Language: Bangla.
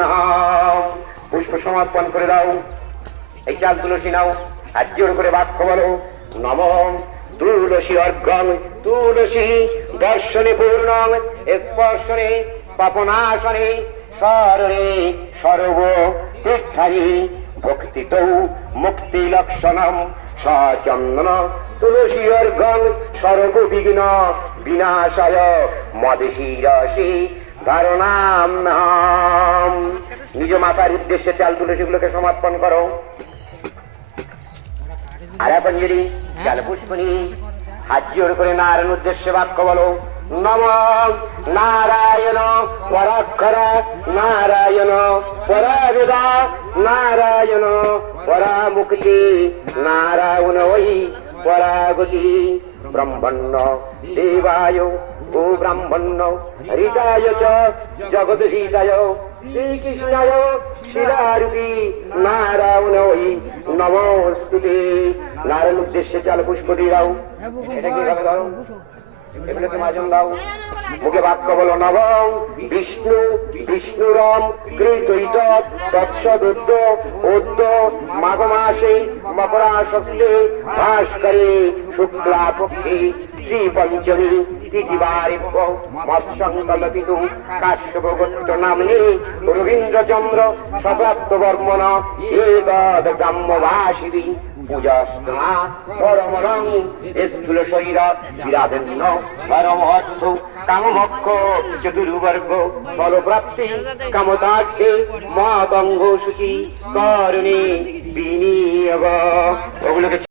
নাম। পুষ্প সমর্পণ করে দাও। এই চাল তুলসী নাও, হাত জোড় করে বাক্য বলো, নম তুলসী অর্ঘ্যং। তুলসী দর্শনে পূর্ণং, স্পর্শনে পাপনাশনে, স্মরণে সর্ব তীর্থানি, ভক্তিতৌ মুক্তি লক্ষণম। সচন্দন তুলসী অর্ঘ্যং সর্ববিঘ্ন বিনাশায় মদশিরসি ধারণাম নাম। নিজ মাতার উদ্দেশ্যে চাল তুলসীগুলোকে সমর্পণ করো। আরাপঞ্জলি চাল পুষ্পনি, হাত জোড় করে নারায়ণ উদ্দেশ্যে বাক্য বলো, নম নারায়ণ পরাক্ষর, নারায়ণ পরাবেদ, নারায়ণ পরামুক্তি, নারায়ণ ওই পরাগতি। ব্রহ্মণ্য দেবায় গো ব্রাহ্মণ্য হৃদায় চ জগৎ হৃদায় শ্রীকৃষ্ণায় শিলারূপী নারায়ণ ওই নমস্তুতে। নারায়ণ উদ্দেশ্যে চাল পুষ্প দিয়ে দাও। এটা কি ভাবে ধরো, এগুলোকে মাজন দাও। মুখে বাক্য বলো, নবং বিষ্ণু বিষ্ণুরম কৃতৈত তৎসদুদ্ধ উদ্ধ মাঘ মাসে মকরাসস্তে ভাস্করে শুক্লা পক্ষে শ্রী পঞ্চমী তিথিবারেভ্য মৎসংকল্পিতু কাশ্যপ গোত্র নাম্নী রবীন্দ্রচন্দ্র সপ্রাপ্ত বর্মণ এতদ গ্রাম্যবাসিনী পূজাস্তমা পরমরং স্থূল শরীর বিরাধন্য পরমহর্থ কামমক্ষ চতুর্বর্গ ফলপ্রাপ্তি কামতার্থে মাতঙ্গ সূচি করণে বিনিয়োগ। ওগুলোকে